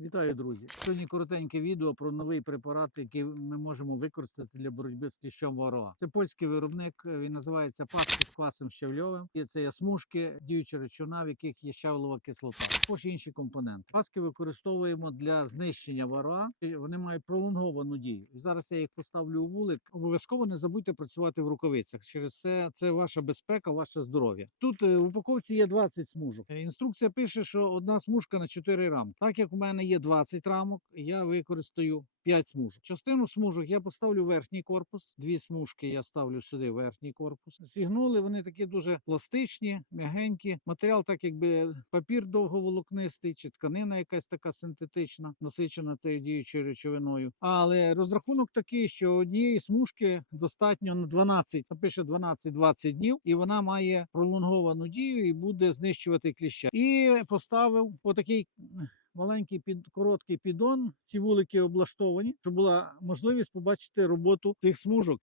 Вітаю, друзі! Сьогодні коротеньке відео про новий препарат, який ми можемо використати для боротьби з кліщом ворога. Це польський виробник. Він називається паски з квасом щавльовим. І це є смужки, діюча речовина, в яких є щавлова кислота. Також інші компоненти. Паски використовуємо для знищення ворога. Вони мають пролонговану дію. Зараз я їх поставлю у вулик. Обов'язково не забудьте працювати в рукавицях. Через це це ваша безпека, ваше здоров'я. Тут е, в упаковці є 20 смужок. Е, Інструкція пише, що одна смужка на 4 рамки. Так як у мене є 20 рамок, я використаю 5 смужок. Частину смужок я поставлю в верхній корпус. Дві смужки я ставлю сюди в верхній корпус. Зігнули вони такі дуже пластичні, м'ягенькі. Матеріал, так якби папір довговолокнистий, чи тканина якась така синтетична, насичена цією діючою речовиною. Але розрахунок такий, що однієї смужки достатньо на 12, там пише 12-20 днів, і вона має пролонговану дію і буде знищувати кліща. І поставив отакий маленький під короткий піддон. Ці вулики облаштовані, щоб була можливість побачити роботу цих смужок.